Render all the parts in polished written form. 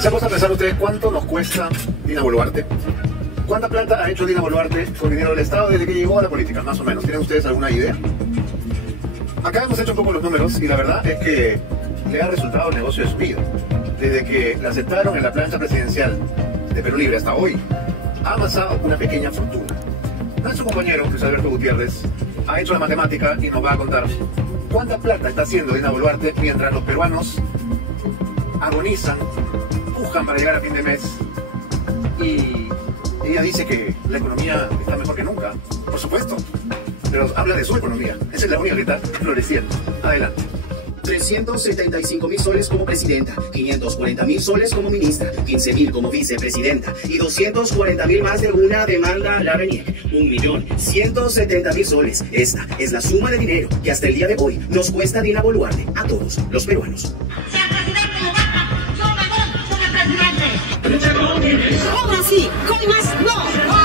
¿Se ha puesto a pensar ustedes cuánto nos cuesta Dina Boluarte? ¿Cuánta plata ha hecho Dina Boluarte con dinero del Estado desde que llegó a la política? Más o menos. ¿Tienen ustedes alguna idea? Acá hemos hecho un poco los números y la verdad es que le ha resultado el negocio de su vida. Desde que la aceptaron en la plancha presidencial de Perú Libre hasta hoy, ha amasado una pequeña fortuna. Nuestro compañero, Luis Alberto Gutiérrez, ha hecho la matemática y nos va a contar cuánta plata está haciendo Dina Boluarte mientras los peruanos agonizan, pujan para llegar a fin de mes y ella dice que la economía está mejor que nunca. Por supuesto, pero habla de su economía. Esa es la única que está floreciendo. Adelante. 375.000 soles como presidenta, 540.000 soles como ministra, 15.000 como vicepresidenta y 240.000 más de una demanda a la RENIEC. 1.170.000 soles. Esta es la suma de dinero que hasta el día de hoy nos cuesta Dina Boluarte a todos los peruanos. ¡Obra sí! ¡Coimas no!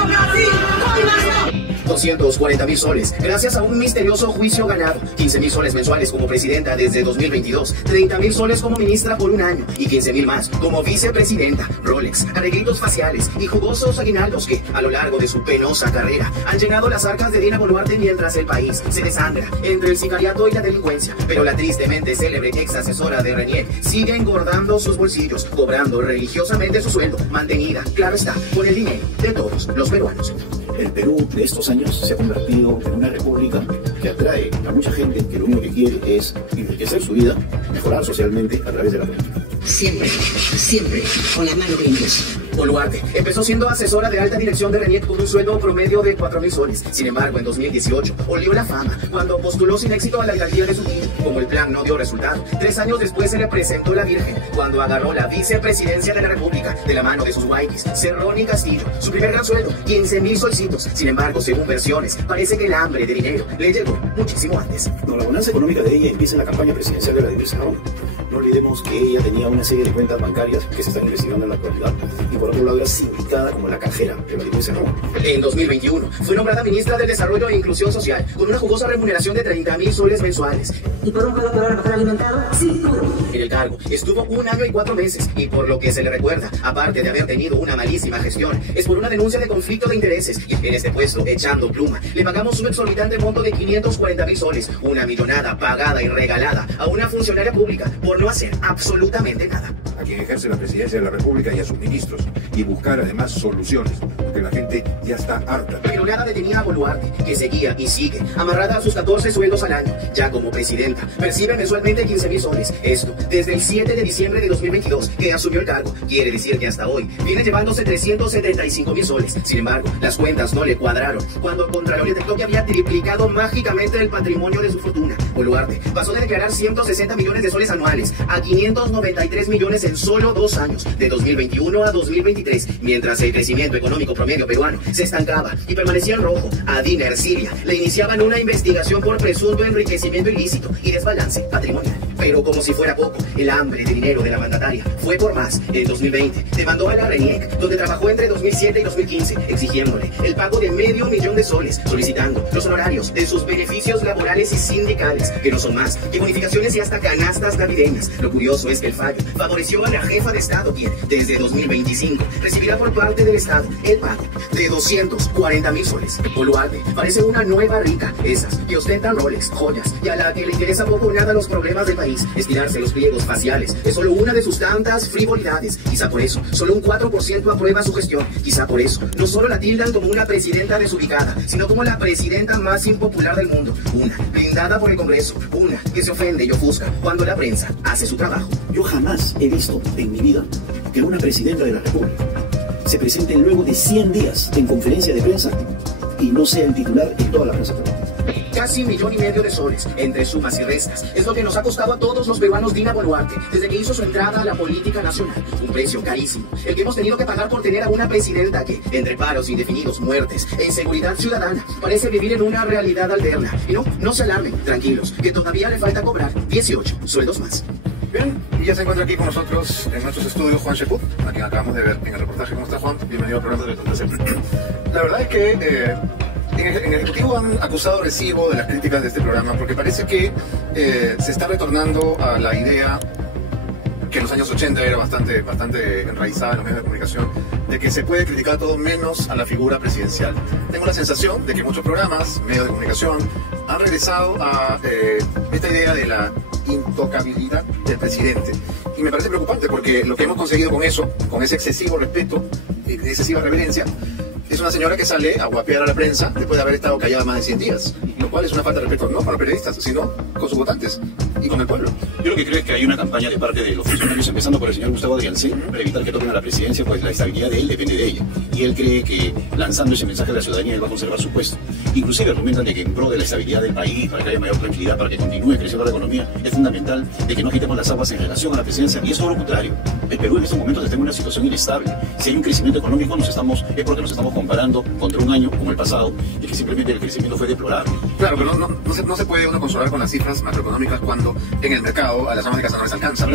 ¡Obra sí! ¡Coimas no! 240.000 soles, gracias a un misterioso juicio ganado. 15.000 soles mensuales como presidenta desde 2022. 30.000 soles como ministra por un año. Y 15.000 más como vicepresidenta. Rolex, arreglitos faciales y jugosos aguinaldos que, a lo largo de su penosa carrera, han llenado las arcas de Dina Boluarte mientras el país se desangra entre el sicariato y la delincuencia. Pero la tristemente célebre ex asesora de RENIEC sigue engordando sus bolsillos, cobrando religiosamente su sueldo, mantenida, claro está, con el dinero de todos los peruanos. El Perú de estos años se ha convertido en una república que atrae a mucha gente que lo único que quiere es enriquecer su vida, mejorar socialmente a través de la política. Siempre, siempre con las manos limpias. Boluarte empezó siendo asesora de alta dirección de RENIEC con un sueldo promedio de 4.000 soles. Sin embargo, en 2018 olió la fama cuando postuló sin éxito a la alcaldía de su tío. Como el plan no dio resultado, 3 años después se le presentó la Virgen cuando agarró la vicepresidencia de la República de la mano de sus guayquis, Cerrón y Castillo. Su primer gran sueldo, 15.000 solcitos. Sin embargo, según versiones, parece que el hambre de dinero le llegó muchísimo antes. No, la bonanza económica de ella empieza en la campaña presidencial de la Diversidad. No olvidemos que ella tenía una serie de cuentas bancarias que se están investigando en la actualidad y por otro lado era sindicada como la cajera de la Diversidad. En 2021 fue nombrada ministra de Desarrollo e Inclusión Social con una jugosa remuneración de 30.000 soles mensuales. ¿Y por un juego peruano mejor alimentado? Sí, puro. En el cargo estuvo 1 año y 4 meses y por lo que se le recuerda, aparte de haber tenido una malísima gestión, es por una denuncia de conflicto de intereses y en este puesto, echando pluma, le pagamos un exorbitante monto de 540.000 soles, una millonada pagada y regalada a una funcionaria pública por no hacer absolutamente nada. A quien ejerce la presidencia de la República y a sus ministros y buscar además soluciones, porque la gente ya está harta. Pero nada detenía a Boluarte, que seguía y sigue amarrada a sus 14 sueldos al año. Ya como presidenta, percibe mensualmente 15.000 soles. Esto desde el 7 de diciembre de 2022, que asumió el cargo. Quiere decir que hasta hoy viene llevándose 375.000 soles. Sin embargo, las cuentas no le cuadraron cuando el Contralor detectó que había triplicado mágicamente el patrimonio de su fortuna. Boluarte pasó de declarar 160 millones de soles anuales a 593 millones en solo 2 años, de 2021 a 2023, mientras el crecimiento económico promedio peruano se estancaba y permanecía en rojo. A Dina Ercilia le iniciaban una investigación por presunto enriquecimiento ilícito y desbalance patrimonial. Pero como si fuera poco, el hambre de dinero de la mandataria fue por más. En 2020 demandó a la RENIEC, donde trabajó entre 2007 y 2015, exigiéndole el pago de $500,000 de soles, solicitando los honorarios de sus beneficios laborales y sindicales, que no son más que bonificaciones y hasta canastas navideñas. Lo curioso es que el fallo favoreció a la jefa de Estado, quien desde 2025 recibirá por parte del Estado el pago de 240.000 soles. Boluarte parece una nueva rica, esas que ostentan Rolex, joyas, y a la que le interesa poco o nada los problemas del país. Estirarse los pliegos faciales es solo una de sus tantas frivolidades. Quizá por eso solo un 4% aprueba su gestión. Quizá por eso no solo la tildan como una presidenta desubicada, sino como la presidenta más impopular del mundo. Una blindada por el Congreso, una que se ofende y ofusca cuando la prensa hace su trabajo. Yo jamás he visto en mi vida que una presidenta de la República se presente luego de 100 días en conferencia de prensa y no sea el titular en toda la prensa peruana. Casi 1,5 millones de soles, entre sumas y restas, es lo que nos ha costado a todos los peruanos Dina Boluarte desde que hizo su entrada a la política nacional. Un precio carísimo, el que hemos tenido que pagar por tener a una presidenta que, entre paros indefinidos, muertes e inseguridad ciudadana, parece vivir en una realidad alterna. Y no se alarmen, tranquilos, que todavía le falta cobrar 18 sueldos más. Bien, y ya se encuentra aquí con nosotros en nuestros estudios Juan Sheput, a quien acabamos de ver en el reportaje. ¿Cómo está, Juan? Bienvenido al programa de Tonta. La verdad es que en el Ejecutivo han acusado recibo de las críticas de este programa porque parece que se está retornando a la idea que en los años 80 era bastante enraizada en los medios de comunicación, de que se puede criticar todo menos a la figura presidencial. Tengo la sensación de que muchos programas, medios de comunicación, han regresado a esta idea de la intocabilidad del presidente. Y me parece preocupante porque lo que hemos conseguido con eso, con ese excesivo respeto y excesiva reverencia, es una señora que sale a guapear a la prensa después de haber estado callada más de 100 días, lo cual es una falta de respeto no con los periodistas, sino con sus votantes y con el pueblo. Yo lo que creo es que hay una campaña de parte de los funcionarios, empezando por el señor Gustavo Adriancén, para evitar que tomen a la presidencia, pues la estabilidad de él depende de ella. Y él cree que lanzando ese mensaje a la ciudadanía él va a conservar su puesto. Inclusive argumentan de que en pro de la estabilidad del país, para que haya mayor tranquilidad, para que continúe creciendo la economía, es fundamental de que no quitemos las aguas en relación a la presidencia. Y es todo lo contrario. El Perú en estos momentos está en una situación inestable. Si hay un crecimiento económico es porque nos estamos comparando contra un año como el pasado y que simplemente el crecimiento fue deplorable. Claro, pero no se puede uno consolar con las cifras macroeconómicas cuando en el mercado a las amas de casa no les alcanza.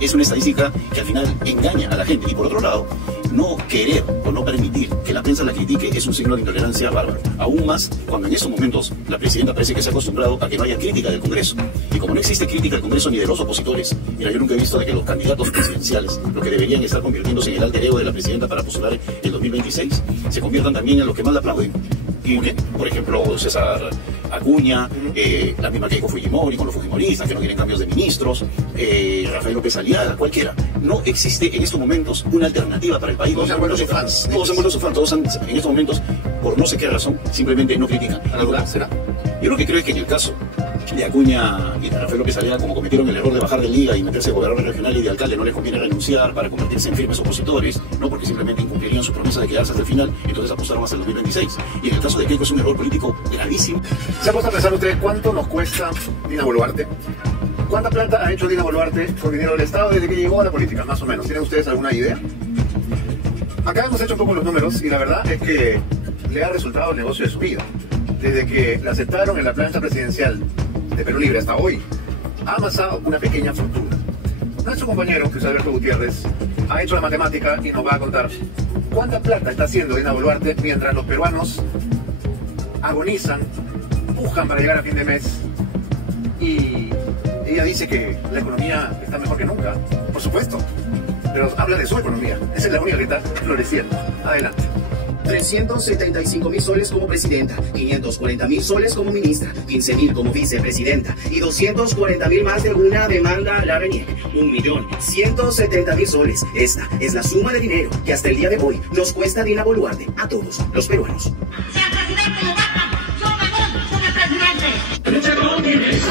Es una estadística que al final engaña a la gente. Y por otro lado, no querer o no permitir que la prensa la critique es un signo de intolerancia bárbaro. Aún más cuando en estos momentos la presidenta parece que se ha acostumbrado a que no haya crítica del Congreso. Y como no existe crítica del Congreso ni de los opositores, mira, yo nunca he visto de que los candidatos presidenciales, lo que deberían estar convirtiéndose en el alter ego de la presidenta para postular el 2026, se conviertan también en los que más la aplauden. Y, por ejemplo, César Acuña, la misma Keiko Fujimori con los fujimoristas que no quieren cambios de ministros, Rafael López Aliaga, cualquiera. No existe en estos momentos una alternativa para el país. Todos se han vuelto sus fans. Todos se han vuelto sus fans. Todos en estos momentos, por no sé qué razón, simplemente no critican. ¿Será? Yo lo que creo es que en el caso de Acuña y de Rafael López Aliaga, como cometieron el error de bajar de liga y meterse de gobernador regional y de alcalde, no les conviene renunciar para convertirse en firmes opositores, no, porque simplemente incumplirían su promesa de quedarse hasta el final, entonces apostaron hasta el 2026. Y en el caso de Keiko es un error político gravísimo. ¿Se han puesto a pensar ustedes cuánto nos cuesta Dina Boluarte? ¿Cuánta plata ha hecho Dina Boluarte con dinero del Estado desde que llegó a la política, más o menos? ¿Tienen ustedes alguna idea? Acá hemos hecho un poco los números y la verdad es que le ha resultado el negocio de su vida. Desde que la aceptaron en la plancha presidencial de Perú Libre hasta hoy, ha amasado una pequeña fortuna. Nuestro compañero, José Alberto Gutiérrez, ha hecho la matemática y nos va a contar cuánta plata está haciendo Dina Boluarte mientras los peruanos agonizan, pujan para llegar a fin de mes y ella dice que la economía está mejor que nunca. Por supuesto, pero habla de su economía. Esa es la única que está floreciendo. Adelante. 375.000 soles como presidenta, 540.000 soles como ministra, 15.000 como vicepresidenta y 240.000 más de una demanda a la RENIEC. 1.170.000 soles. Esta es la suma de dinero que hasta el día de hoy nos cuesta Dina Boluarte a todos los peruanos. Sean presidente, lo matan. Son mejor, son el presidente.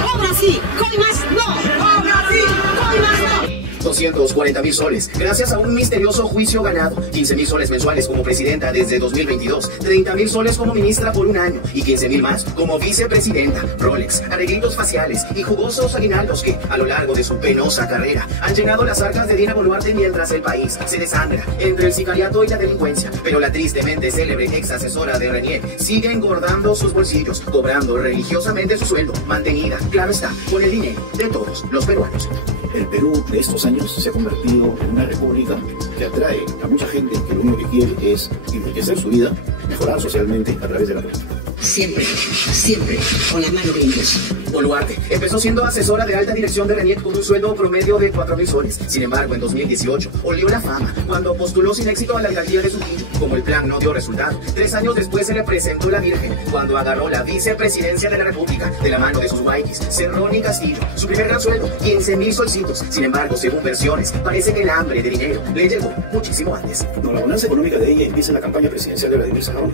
Ahora sí, Coimas no. Ahora sí, Coimas no. 240.000 soles, gracias a un misterioso juicio ganado, 15.000 soles mensuales como presidenta desde 2022, 30.000 soles como ministra por un año y 15.000 más como vicepresidenta, Rolex, arreglitos faciales y jugosos aguinaldos que, a lo largo de su penosa carrera, han llenado las arcas de Dina Boluarte mientras el país se desangra entre el sicariato y la delincuencia. Pero la tristemente célebre ex asesora de RENIEC sigue engordando sus bolsillos, cobrando religiosamente su sueldo, mantenida, claro está, con el dinero de todos los peruanos. El Perú de estos años se ha convertido en una república que atrae a mucha gente que lo único que quiere es enriquecer su vida, mejorar socialmente a través de la política. Siempre, siempre con las manos limpias. Boluarte empezó siendo asesora de alta dirección de RENIEC con un sueldo promedio de 4.000 soles. Sin embargo, en 2018 olió la fama cuando postuló sin éxito a la alcaldía de Surquillo. Como el plan no dio resultado, 3 años después se le presentó la Virgen cuando agarró la vicepresidencia de la República de la mano de sus guayquis, Cerrón y Castillo. Su primer gran sueldo, 15.000 solcitos. Sin embargo, según versiones, parece que el hambre de dinero le llegó muchísimo antes. No, la bonanza económica de ella empieza en la campaña presidencial de Vladimir Cerrón.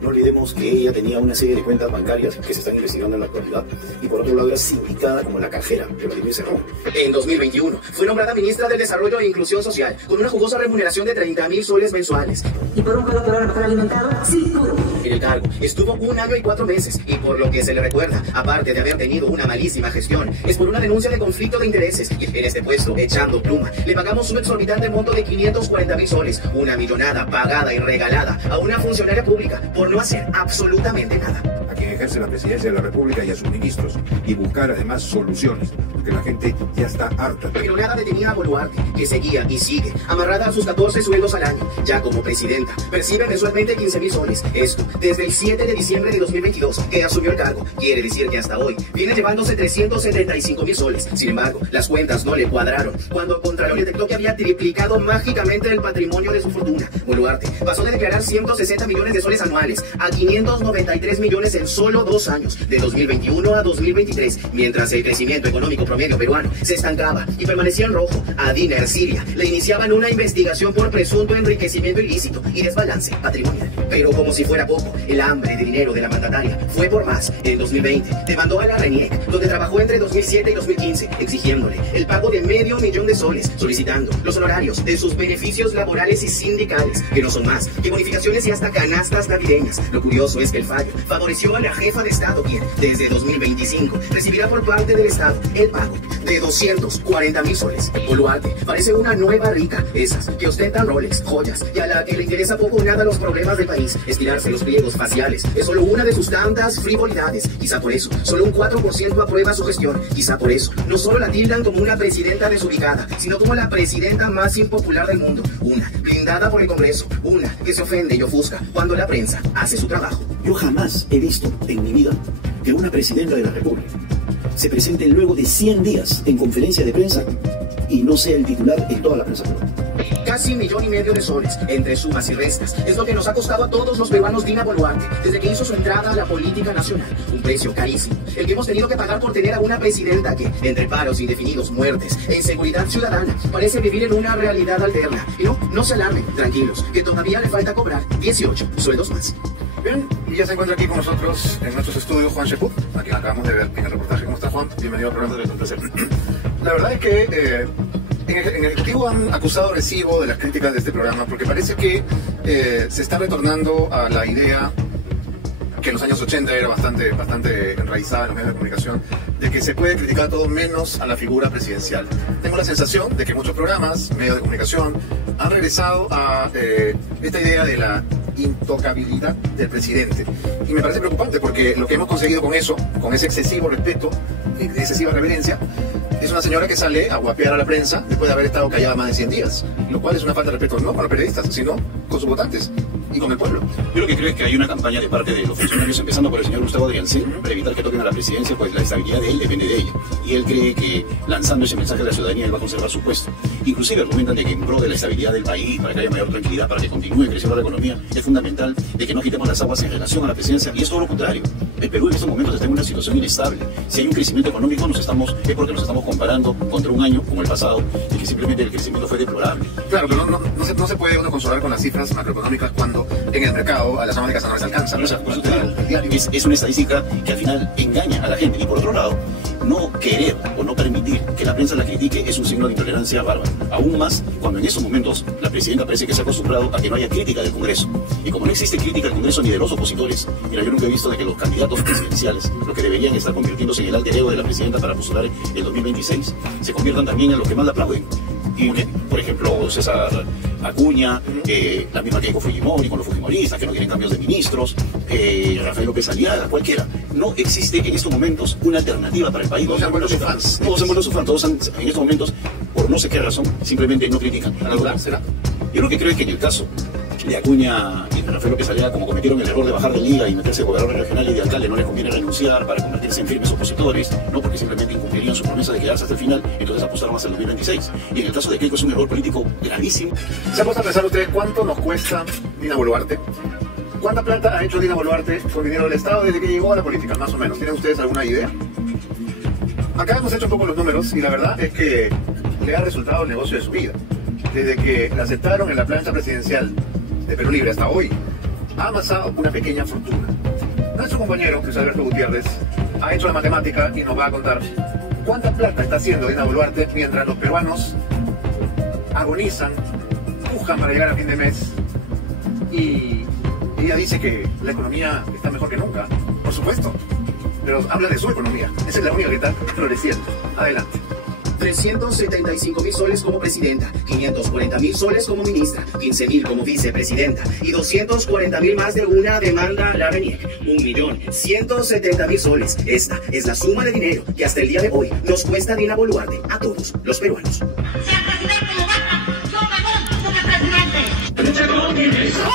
No olvidemos que ella tenía una serie de cuentas bancarias que se están investigando en la actualidad y por otro lado era sindicada como la cajera de Vladimir Cerrón. En 2021 fue nombrada ministra del Desarrollo e Inclusión Social con una jugosa remuneración de 30.000 soles mensuales. ¿Y por un producto mejor alimentado? Sí, puro. En el cargo estuvo 1 año y 4 meses y por lo que se le recuerda, aparte de haber tenido una malísima gestión, es por una denuncia de conflicto de intereses. Y en este puesto, echando pluma, le pagamos un exorbitante monto de 540.000 soles, una millonada pagada y regalada a una funcionaria pública por no hacer absolutamente nada. quien ejerce la presidencia de la República y a sus ministros, y buscar además soluciones, porque la gente ya está harta. Pero nada detenía a Boluarte, que seguía y sigue, amarrada a sus 14 sueldos al año, ya como presidenta. Percibe mensualmente 15.000 soles. Esto, desde el 7 de diciembre de 2022, que asumió el cargo. Quiere decir que hasta hoy viene llevándose 375.000 soles. Sin embargo, las cuentas no le cuadraron. Cuando Contralor detectó que había triplicado mágicamente el patrimonio de su fortuna, Boluarte pasó de declarar 160 millones de soles anuales a 593 millones en solo 2 años, de 2021 a 2023, mientras el crecimiento económico promedio peruano se estancaba y permanecía en rojo. A Dina Ercilia le iniciaban una investigación por presunto enriquecimiento ilícito y desbalance patrimonial. Pero como si fuera poco, el hambre de dinero de la mandataria fue por más. En 2020 demandó a la RENIEC, donde trabajó entre 2007 y 2015, exigiéndole el pago de $500,000 de soles, solicitando los honorarios de sus beneficios laborales y sindicales, que no son más que bonificaciones y hasta canastas navideñas. Lo curioso es que el fallo favoreció a la jefa de Estado, quien desde 2025 recibirá por parte del Estado el pago de 240.000 soles. Boluarte parece una nueva rica, esas que ostentan Rolex, joyas, y a la que le interesa poco o nada los problemas del país. Estirarse los pliegos faciales es solo una de sus tantas frivolidades. Quizá por eso solo un 4% aprueba su gestión. Quizá por eso no solo la tildan como una presidenta desubicada, sino como la presidenta más impopular del mundo. Una blindada por el Congreso, una que se ofende y ofusca cuando la prensa hace su trabajo. Yo jamás he visto en mi vida que una presidenta de la República se presente luego de 100 días en conferencia de prensa y no sea el titular en toda la prensa peruana. Casi $1,5 millones de soles, entre sumas y restas, es lo que nos ha costado a todos los peruanos Dina Boluarte desde que hizo su entrada a la política nacional. Un precio carísimo, el que hemos tenido que pagar por tener a una presidenta que, entre paros indefinidos, muertes e inseguridad ciudadana, parece vivir en una realidad alterna. Y no se alarmen, tranquilos, que todavía le falta cobrar 18 sueldos más. Bien, y ya se encuentra aquí con nosotros en nuestros estudios Juan Sheput, a quien acabamos de ver en el reportaje. ¿Cómo está, Juan? Bienvenido al programa. Un placer. La verdad es que en el Ejecutivo han acusado recibo de las críticas de este programa porque parece que se está retornando a la idea que en los años 80 era bastante enraizada en los medios de comunicación, de que se puede criticar todo menos a la figura presidencial. Tengo la sensación de que muchos programas, medios de comunicación, han regresado a esta idea de la intocabilidad del presidente. Y me parece preocupante porque lo que hemos conseguido con eso, con ese excesivo respeto y excesiva reverencia, es una señora que sale a guapear a la prensa después de haber estado callada más de 100 días, lo cual es una falta de respeto no con los periodistas, sino con sus votantes y con el pueblo. Yo lo que creo es que hay una campaña de parte de los funcionarios, empezando por el señor Gustavo Adriancén, para evitar que toquen a la presidencia, pues la estabilidad de él depende de ella. Y él cree que lanzando ese mensaje a la ciudadanía él va a conservar su puesto. Inclusive argumentan de que en pro de la estabilidad del país, para que haya mayor tranquilidad, para que continúe creciendo la economía, es fundamental de que no quitemos las aguas en relación a la presidencia. Y es todo lo contrario. El Perú en estos momentos está en una situación inestable. Si hay un crecimiento económico es porque nos estamos comparando contra un año como el pasado, y que simplemente el crecimiento fue deplorable. Claro, pero no se puede uno consolar con las cifras macroeconómicas cuando en el mercado a las amas de casa no les alcanza. Es una estadística que al final engaña a la gente. Y por otro lado, no querer o no permitir que la prensa la critique es un signo de intolerancia bárbara. Aún más cuando en esos momentos la presidenta parece que se ha acostumbrado a que no haya crítica del Congreso. Y como no existe crítica del Congreso ni de los opositores, mira, yo nunca he visto de que los candidatos presidenciales, los que deberían estar convirtiéndose en el alter ego de la presidenta para postular el 2026, se conviertan también en los que más la aplauden. Y, por ejemplo, César Acuña, la misma Keiko Fujimori con los fujimoristas que no quieren cambios de ministros, Rafael López Aliaga, cualquiera. No existe en estos momentos una alternativa para el país. Todos se han vuelto sus fans. Todos se han vuelto sus fans. Todos en estos momentos, por no sé qué razón, simplemente no critican. ¿Será? Yo lo que creo es que en el caso de Acuña y de Rafael López Aliaga, como cometieron el error de bajar de liga y meterse de gobernador regional y de alcalde, no les conviene renunciar para convertirse en firmes opositores, no, porque simplemente incumplirían su promesa de quedarse hasta el final, entonces apostaron más al 2026. Y en el caso de Keiko es un error político gravísimo. ¿Se ha puesto a pensar ustedes cuánto nos cuesta Dina Boluarte? ¿Cuánta plata ha hecho Dina Boluarte con dinero del Estado desde que llegó a la política, más o menos? ¿Tienen ustedes alguna idea? Acá hemos hecho un poco los números y la verdad es que le ha resultado el negocio de su vida. Desde que la aceptaron en la plancha presidencial de Perú Libre hasta hoy, ha amasado una pequeña fortuna. Nuestro compañero, Luis Alberto Gutiérrez, ha hecho la matemática y nos va a contar cuánta plata está haciendo Dina Boluarte mientras los peruanos agonizan, pujan para llegar a fin de mes, y ella dice que la economía está mejor que nunca, por supuesto, pero habla de su economía, esa es la única que está floreciendo. Adelante. 375.000 soles como presidenta, 540.000 soles como ministra, 15.000 como vicepresidenta y 240.000 más de una demanda a la RENIEC. 1.170.000 soles. Esta es la suma de dinero que hasta el día de hoy nos cuesta Dina Boluarte a todos los peruanos. Señor presidente, lo basta. Yo me voy, señor presidente.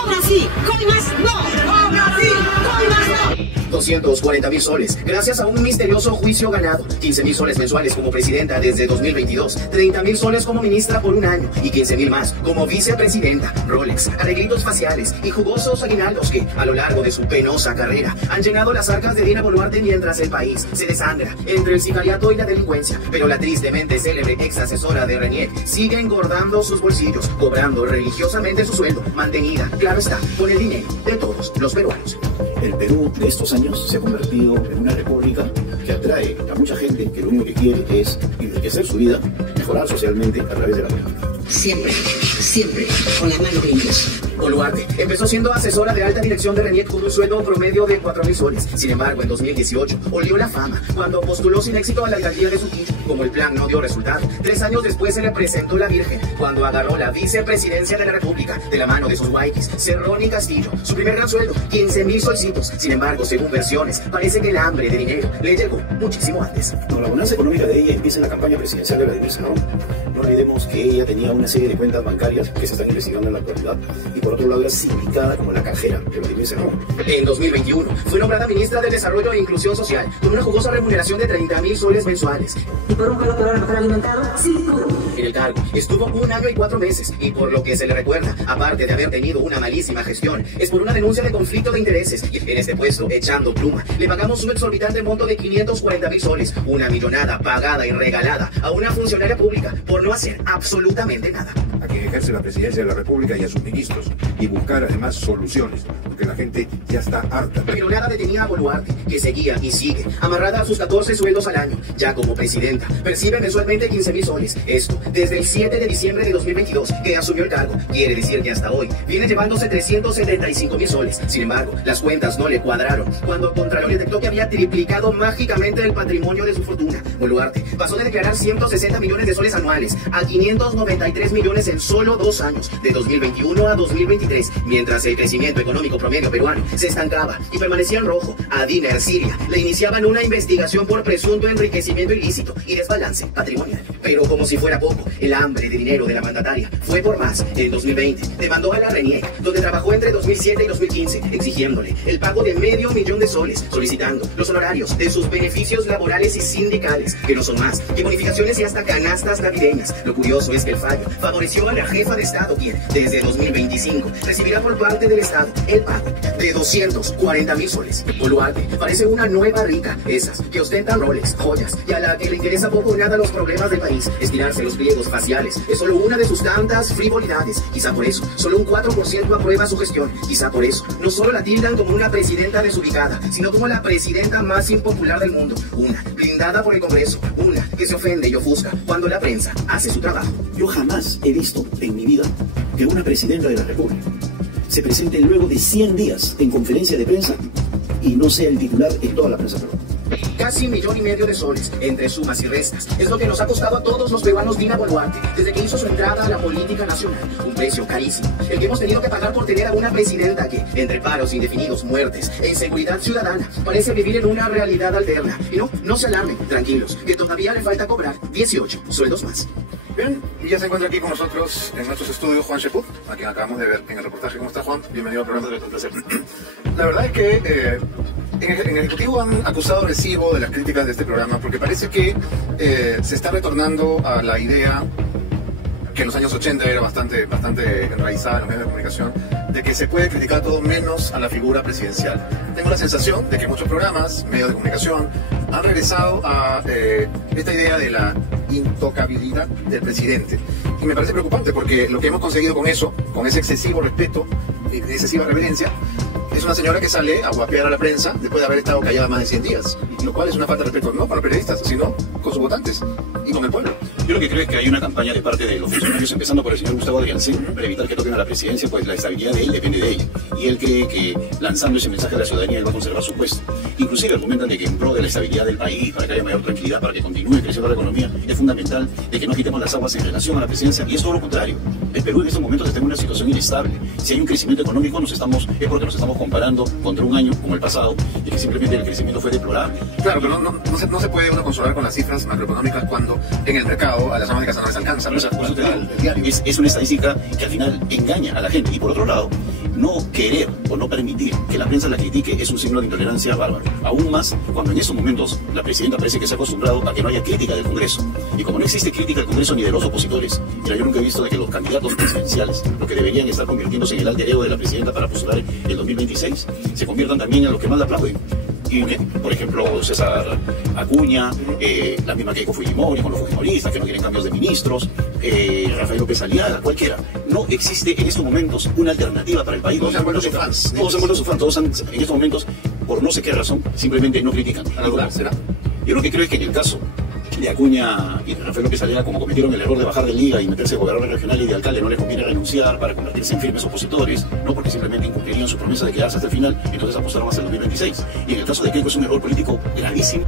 Obra sí, Coimas no. Obra sí, Coimas no. 240.000 soles, gracias a un misterioso juicio ganado. 15.000 soles mensuales como presidenta desde 2022. 30.000 soles como ministra por un año. Y 15.000 más como vicepresidenta. Rolex, arreglitos faciales y jugosos aguinaldos que, a lo largo de su penosa carrera, han llenado las arcas de Dina Boluarte mientras el país se desangra entre el sicariato y la delincuencia. Pero la tristemente célebre ex asesora de Reniec sigue engordando sus bolsillos, cobrando religiosamente su sueldo, mantenida, claro está, con el dinero de todos los peruanos. El Perú de estos años se ha convertido en una república que atrae a mucha gente que lo único que quiere es enriquecer su vida, mejorar socialmente a través de la política. Siempre, siempre con las manos limpias. Boluarte empezó siendo asesora de alta dirección de Reniec con un sueldo promedio de 4.000 soles. Sin embargo, en 2018 olió la fama cuando postuló sin éxito a la alcaldía de Suquillo. Como el plan no dio resultado, 3 años después se le presentó la Virgen cuando agarró la vicepresidencia de la República de la mano de sus guayquis, Cerrón y Castillo. Su primer gran sueldo, 15.000 solcitos. Sin embargo, según versiones, parece que el hambre de dinero le llegó muchísimo antes. No, la bonanza económica de ella empieza en la campaña presidencial de la divisa NOM. No olvidemos que ella tenía una serie de cuentas bancarias que se están investigando en la actualidad y por otro lado era sindicada como la cajera de la divisa NOM. En 2021 fue nombrada ministra de Desarrollo e Inclusión Social con una jugosa remuneración de 30.000 soles mensuales. Y por un perro peruano mejor alimentado, sí, puro. En el cargo estuvo 1 año y 4 meses y por lo que se le recuerda, aparte de haber tenido una malísima gestión, es por una denuncia de conflicto de intereses. Y en este puesto, echando pluma, le pagamos un exorbitante monto de 540.000 soles, una millonada pagada y regalada a una funcionaria pública por no hacer absolutamente nada. A quien ejerce la presidencia de la República y a sus ministros, y buscar además soluciones, porque la gente ya está harta. Pero nada detenía a Boluarte, que seguía y sigue, amarrada a sus 14 sueldos al año. Ya como presidenta, percibe mensualmente 15.000 soles. Esto desde el 7 de diciembre de 2022, que asumió el cargo. Quiere decir que hasta hoy viene llevándose 375.000 soles. Sin embargo, las cuentas no le cuadraron cuando Contralor detectó que había triplicado mágicamente el patrimonio de su fortuna. Boluarte pasó de declarar 160 millones de soles anuales a 593 millones en solo 2 años, de 2021 a 2023, mientras el crecimiento económico promedio peruano se estancaba y permanecía en rojo. A Dina Ercilia le iniciaban una investigación por presunto enriquecimiento ilícito y desbalance patrimonial. Pero como si fuera poco, el hambre de dinero de la mandataria fue por más. En 2020 demandó a la Reniec, donde trabajó entre 2007 y 2015, exigiéndole el pago de $500.000 de soles, solicitando los honorarios de sus beneficios laborales y sindicales, que no son más que bonificaciones y hasta canastas navideñas. Lo curioso es que el fallo favoreció a la jefa de Estado, quien desde 2025 recibirá por parte del Estado el pago de 240.000 soles. Boluarte parece una nueva rica, esas que ostentan Rolex, joyas, y a la que le interesa poco o nada los problemas del país. Estirarse los pliegos faciales es solo una de sus tantas frivolidades. Quizá por eso solo un 4% aprueba su gestión. Quizá por eso no solo la tildan como una presidenta desubicada, sino como la presidenta más impopular del mundo. Una blindada por el Congreso, una que se ofende y ofusca cuando la prensa hace su trabajo. Yo jamás he visto en mi vida que una presidenta de la República se presente luego de 100 días en conferencia de prensa y no sea el titular en toda la prensa peruana. Casi $1,5 millones de soles, entre sumas y restas, es lo que nos ha costado a todos los peruanos Dina Boluarte desde que hizo su entrada a la política nacional. Un precio carísimo, el que hemos tenido que pagar por tener a una presidenta que, entre paros indefinidos, muertes e inseguridad ciudadana, parece vivir en una realidad alterna. Y no se alarmen, tranquilos, que todavía le falta cobrar 18 sueldos más. Bien, y ya se encuentra aquí con nosotros en nuestros estudios Juan Sheput, a quien acabamos de ver en el reportaje. ¿Cómo está, Juan? Bienvenido al programa. Un placer. La verdad es que en el Ejecutivo han acusado recibo de las críticas de este programa porque parece que se está retornando a la idea que en los años 80 era bastante enraizada en los medios de comunicación, de que se puede criticar todo menos a la figura presidencial. Tengo la sensación de que muchos programas, medios de comunicación, han regresado a esta idea de la intocabilidad del presidente. Y me parece preocupante porque lo que hemos conseguido con eso, con ese excesivo respeto y excesiva reverencia, es una señora que sale a guapear a la prensa después de haber estado callada más de 100 días, lo cual es una falta de respeto no para los periodistas, sino con sus votantes y con el pueblo. Yo lo que creo es que hay una campaña de parte de los funcionarios, empezando por el señor Gustavo Adriancén, para evitar que toquen a la presidencia, pues la estabilidad de él depende de ella. Y él cree que lanzando ese mensaje a la ciudadanía él va a conservar su puesto. Inclusive argumentan de que en pro de la estabilidad del país, para que haya mayor tranquilidad, para que continúe creciendo la economía, es fundamental de que no quitemos las aguas en relación a la presidencia, y es todo lo contrario. El Perú en estos momentos está en una situación inestable. Si hay un crecimiento económico es porque nos estamos comparando contra un año como el pasado y que simplemente el crecimiento fue deplorable. Claro, pero no se puede uno consolar con las cifras macroeconómicas cuando en el mercado a las amas de casa no les alcanza. Por eso te digo, es una estadística que al final engaña a la gente. Y por otro lado, no querer o no permitir que la prensa la critique es un signo de intolerancia bárbaro. Aún más cuando en estos momentos la presidenta parece que se ha acostumbrado a que no haya crítica del Congreso. Y como no existe crítica del Congreso ni de los opositores, mira, yo nunca he visto de que los candidatos presidenciales, lo que deberían estar convirtiéndose en el alter ego de la presidenta para postular el 2026, se conviertan también en los que más la aplauden. Y, por ejemplo, César Acuña, la misma Keiko Fujimori con los fujimoristas que no quieren cambios de ministros, Rafael López Aliaga, cualquiera. No existe en estos momentos una alternativa para el país. Todos se han vuelto sus fans. Todos se han vuelto sus fans. Todos en estos momentos, por no sé qué razón, simplemente no critican. A dudar, ¿será? Yo lo que creo es que en el caso de Acuña y de Rafael López Aliaga, como cometieron el error de bajar de liga y meterse de gobernador regional y de alcalde, no les conviene renunciar para convertirse en firmes opositores, no porque simplemente incumplirían su promesa de quedarse hasta el final, entonces apostaron hasta el 2026. Y en el caso de Keiko es un error político gravísimo.